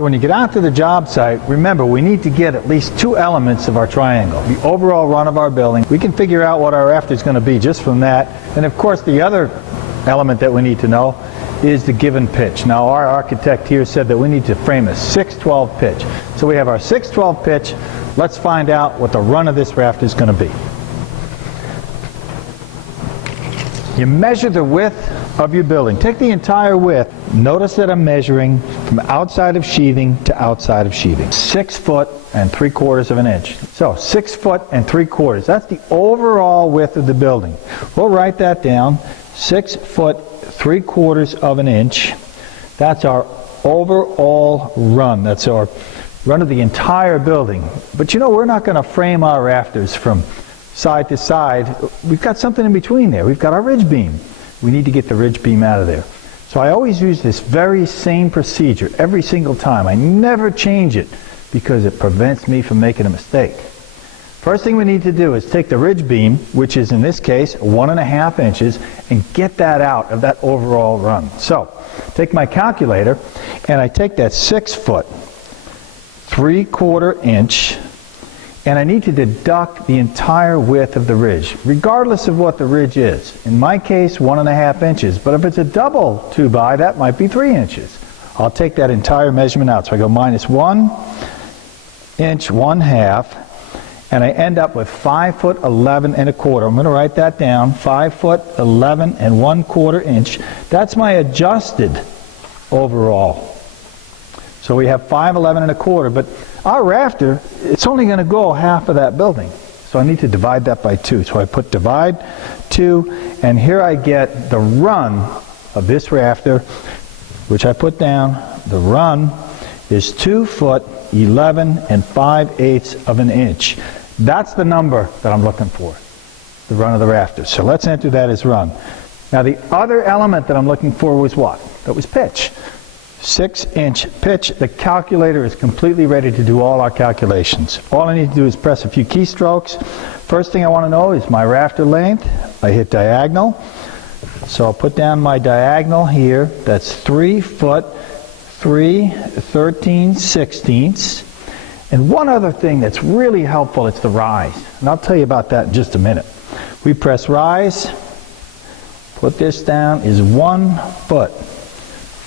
So when you get out to the job site, remember we need to get at least 2 elements of our triangle. The overall run of our building. We can figure out what our rafter is going to be just from that. And of course the other element that we need to know is the given pitch. Now our architect here said that we need to frame a 6/12 pitch. So we have our 6/12 pitch. Let's find out what the run of this rafter is going to be. You measure the width of your building. Take the entire width. Notice that I'm measuring from outside of sheathing to outside of sheathing. 6 foot and 3/4 of an inch. So 6 foot and 3/4. That's the overall width of the building. We'll write that down. 6 foot 3/4 of an inch. That's our overall run. That's our run of the entire building. But you know, we're not going to frame our rafters from side to side. We've got something in between there. We've got our ridge beam. We need to get the ridge beam out of there. So I always use this very same procedure every single time. I never change it because it prevents me from making a mistake. First thing we need to do is take the ridge beam, which is in this case 1.5 inches, and get that out of that overall run. So take my calculator and I take that 6 foot 3/4 inch, and I need to deduct the entire width of the ridge, regardless of what the ridge is. In my case, 1.5 inches, but if it's a double 2x, that might be 3 inches. I'll take that entire measurement out. So I go -1 inch 1/2, and I end up with 5 foot 11 1/4. I'm going to write that down, 5 foot 11 1/4 inch. That's my adjusted overall. So we have 5'11 1/4, but our rafter, it's only going to go half of that building. So I need to divide that by 2. So I put divide 2, and here I get the run of this rafter, which I put down. The run is 2 foot 11 5/8 of an inch. That's the number that I'm looking for, the run of the rafter. So let's enter that as run. Now the other element that I'm looking for was what? That was pitch. 6-inch pitch. The calculator is completely ready to do all our calculations. All I need to do is press a few keystrokes. First thing I want to know is my rafter length. I hit diagonal. So I'll put down my diagonal here. That's 3 foot 3/13/16. And one other thing that's really helpful, it's the rise. And I'll tell you about that in just a minute. We press rise. Put this down is 1 foot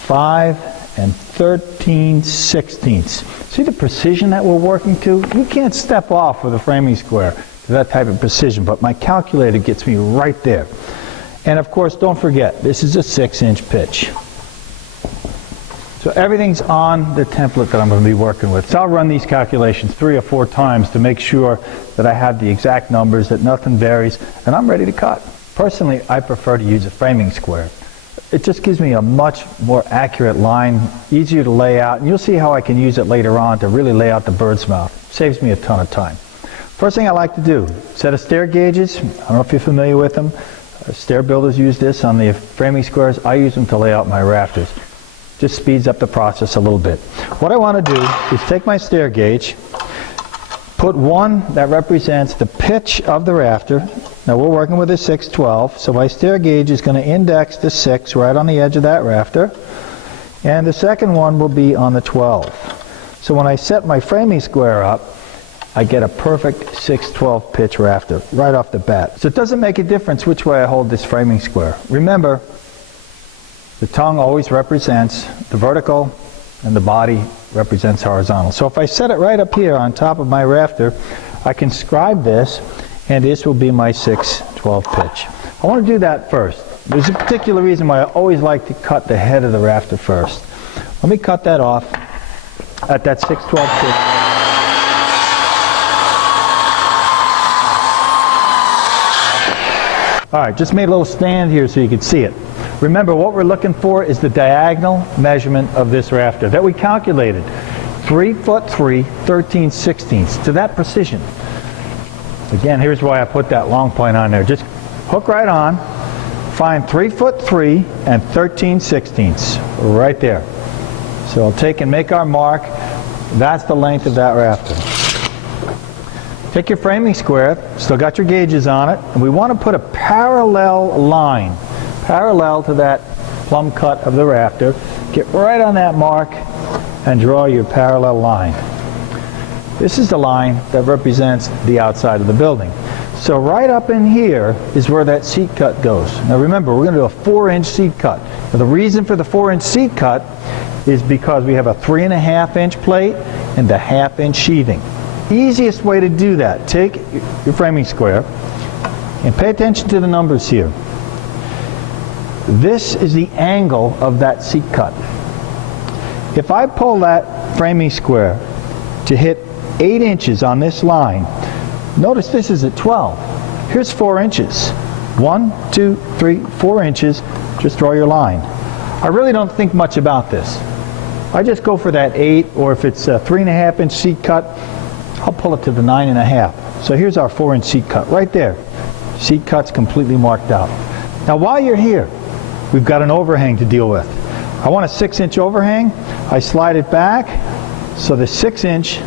5 13/16. See the precision that we're working to? You can't step off with a framing square to that type of precision, but my calculator gets me right there. And of course, don't forget, this is a 6-inch pitch. So everything's on the template that I'm going to be working with. So I'll run these calculations 3 or 4 times to make sure that I have the exact numbers, that nothing varies, and I'm ready to cut. Personally, I prefer to use a framing square. It just gives me a much more accurate line, easier to lay out, and you'll see how I can use it later on to really lay out the bird's mouth. Saves me a ton of time. First thing I like to do, set of stair gauges. I don't know if you're familiar with them. Stair builders use this on the framing squares. I use them to lay out my rafters. Just speeds up the process a little bit. What I want to do is take my stair gauge, put one that represents the pitch of the rafter. Now we're working with a 6/12, so my stair gauge is going to index the 6 right on the edge of that rafter, and the second one will be on the 12. So when I set my framing square up, I get a perfect 6/12 pitch rafter right off the bat. So it doesn't make a difference which way I hold this framing square. Remember, the tongue always represents the vertical and the body represents horizontal. So if I set it right up here on top of my rafter, I can scribe this, and this will be my 6/12 pitch. I want to do that first. There's a particular reason why I always like to cut the head of the rafter first. Let me cut that off at that 6/12 pitch. All right, just made a little stand here so you can see it. Remember, what we're looking for is the diagonal measurement of this rafter that we calculated. 3 foot 3 13/16 to that precision. Again, here's why I put that long point on there. Just hook right on, find 3 foot 3 13/16 right there. So I'll take and make our mark. That's the length of that rafter. Take your framing square, still got your gauges on it, and we want to put a parallel line, parallel to that plumb cut of the rafter. Get right on that mark, and draw your parallel line. This is the line that represents the outside of the building. So right up in here is where that seat cut goes. Now remember, we're going to do a 4-inch seat cut. Now the reason for the 4-inch seat cut is because we have a 3.5-inch plate and a 1/2-inch sheathing. Easiest way to do that, take your framing square and pay attention to the numbers here. This is the angle of that seat cut. If I pull that framing square to hit 8 inches on this line, notice this is at 12. Here's 4 inches. 1, 2, 3, 4 inches. Just draw your line. I really don't think much about this. I just go for that 8, or if it's a 3.5-inch seat cut, I'll pull it to the 9.5. So here's our 4-inch seat cut right there. Seat cut's completely marked out. Now while you're here, we've got an overhang to deal with. I want a 6-inch overhang. I slide it back so the 6-inch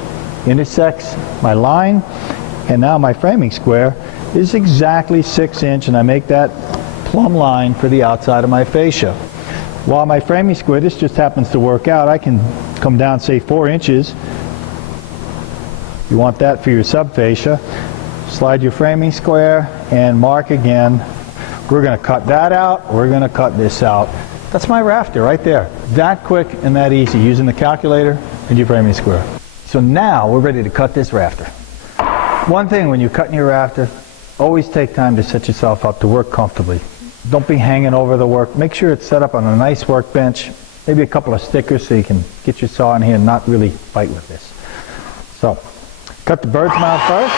intersects my line, and now my framing square is exactly 6 inch, and I make that plumb line for the outside of my fascia. While my framing square, this just happens to work out, I can come down, say 4 inches. You want that for your subfascia. Slide your framing square and mark again. We're going to cut that out. We're going to cut this out. That's my rafter right there. That quick and that easy, using the calculator and your framing square. So now we're ready to cut this rafter. One thing when you're cutting your rafter, always take time to set yourself up to work comfortably. Don't be hanging over the work. Make sure it's set up on a nice workbench. Maybe a couple of stickers so you can get your saw in here and not really fight with this. So, cut the bird's mouth first.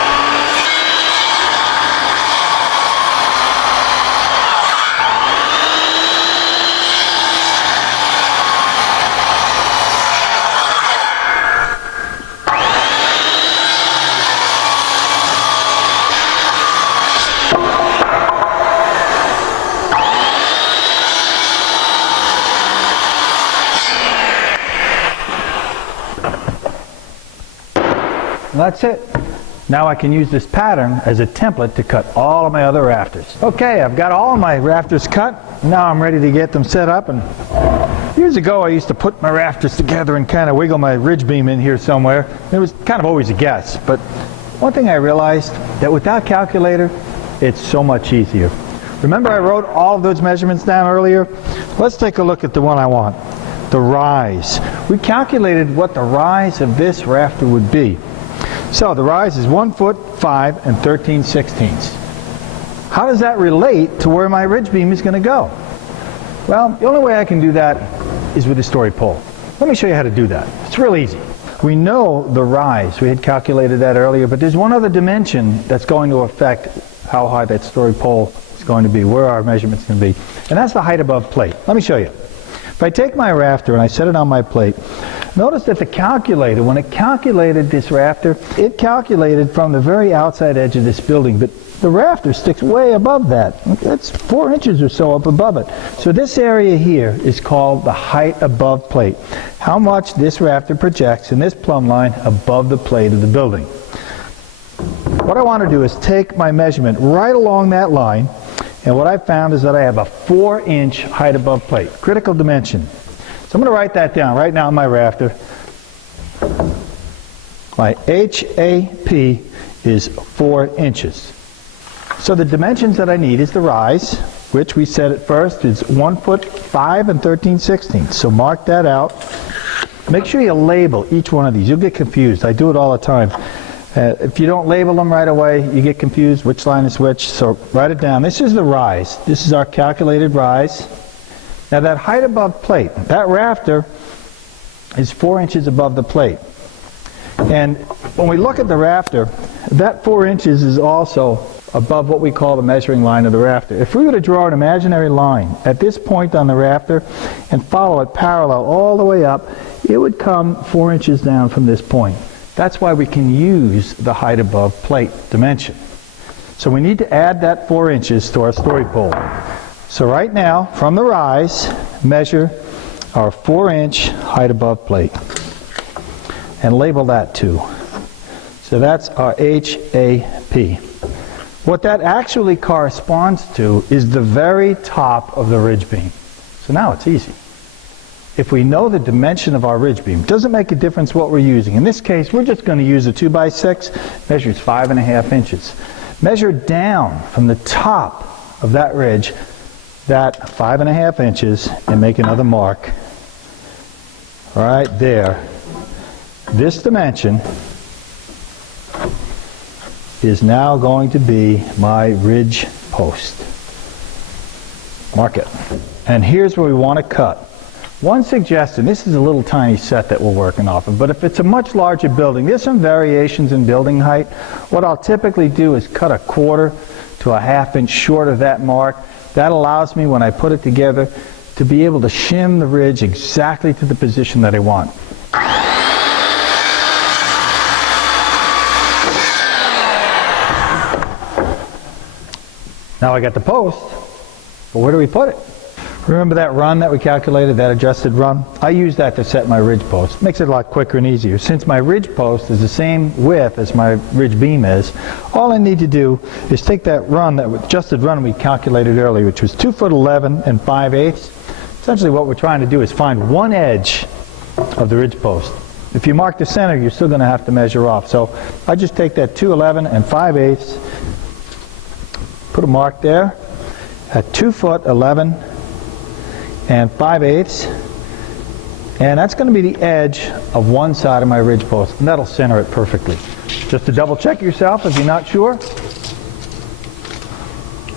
That's it. Now I can use this pattern as a template to cut all of my other rafters. Okay, I've got all of my rafters cut. Now I'm ready to get them set up. And years ago I used to put my rafters together and kind of wiggle my ridge beam in here somewhere. It was kind of always a guess. But one thing I realized, that without calculator, it's so much easier. Remember I wrote all of those measurements down earlier? Let's take a look at the one I want. The rise. We calculated what the rise of this rafter would be. So the rise is 1 foot 5 13/16. How does that relate to where my ridge beam is going to go? Well, the only way I can do that is with a story pole. Let me show you how to do that. It's real easy. We know the rise. We had calculated that earlier, but there's one other dimension that's going to affect how high that story pole is going to be, where our measurement's going to be, and that's the height above plate. Let me show you. If I take my rafter and I set it on my plate, notice that the calculator, when it calculated this rafter, it calculated from the very outside edge of this building, but the rafter sticks way above that. That's 4 inches or so up above it. So this area here is called the height above plate. How much this rafter projects in this plumb line above the plate of the building. What I want to do is take my measurement right along that line, and what I found is that I have a 4-inch height above plate, critical dimension. So I'm going to write that down right now on my rafter. My HAP is 4 inches. So the dimensions that I need is the rise, which we said at first is 1 foot 5 13/16. So mark that out. Make sure you label each one of these. You'll get confused. I do it all the time. If you don't label them right away, you get confused which line is which. So write it down. This is the rise. This is our calculated rise. Now that height above plate, that rafter is 4 inches above the plate. And when we look at the rafter, that 4 inches is also above what we call the measuring line of the rafter. If we were to draw an imaginary line at this point on the rafter and follow it parallel all the way up, it would come 4 inches down from this point. That's why we can use the height above plate dimension. So we need to add that 4 inches to our story pole. So right now, from the rise, measure our 4-inch height above plate. And label that too. So that's our HAP. What that actually corresponds to is the very top of the ridge beam. So now it's easy. if we know the dimension of our ridge beam, doesn't make a difference what we're using. In this case, we're just going to use a 2x6, measures 5.5 inches. Measure down from the top of that ridge, that 5.5 inches, and make another mark right there. This dimension is now going to be my ridge post. Mark it. And here's where we want to cut. One suggestion, this is a little tiny set that we're working off of, but if it's a much larger building, there's some variations in building height. What I'll typically do is cut 1/4 to 1/2 inch short of that mark. That allows me, when I put it together, to be able to shim the ridge exactly to the position that I want. Now I got the post, but where do we put it? Remember that run that we calculated, that adjusted run? I use that to set my ridge post. Makes it a lot quicker and easier. Since my ridge post is the same width as my ridge beam is, all I need to do is take that run, that adjusted run we calculated earlier, which was 2'11" and 5/8. Essentially what we're trying to do is find one edge of the ridge post. If you mark the center, you're still going to have to measure off. So I just take that 2'11" and 5/8, put a mark there at 2'11" and 5/8, and that's going to be the edge of one side of my ridge post, and that'll center it perfectly. Just to double check yourself if you're not sure,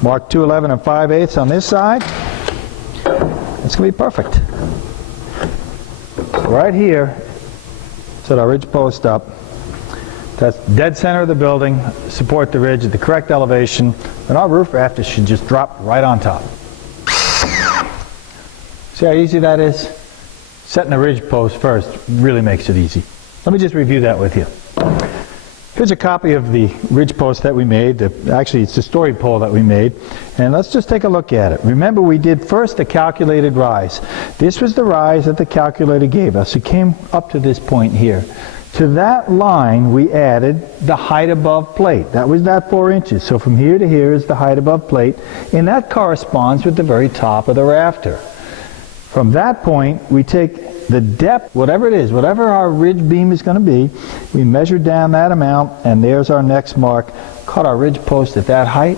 mark 2'11" and 5/8 on this side. It's going to be perfect. So right here, set our ridge post up. That's dead center of the building, support the ridge at the correct elevation, and our roof rafters should just drop right on top. See how easy that is? Setting the ridge post first really makes it easy. Let me just review that with you. Here's a copy of the ridge post that we made. Actually, it's the story pole that we made. And let's just take a look at it. Remember, we did first the calculated rise. This was the rise that the calculator gave us. It came up to this point here. To that line, we added the height above plate. That was that 4 inches. So from here to here is the height above plate, and that corresponds with the very top of the rafter. From that point, we take the depth, whatever it is, whatever our ridge beam is going to be, we measure down that amount, and there's our next mark. Cut our ridge post at that height,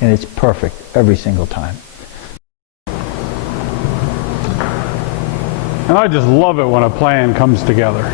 and it's perfect every single time. And I just love it when a plan comes together.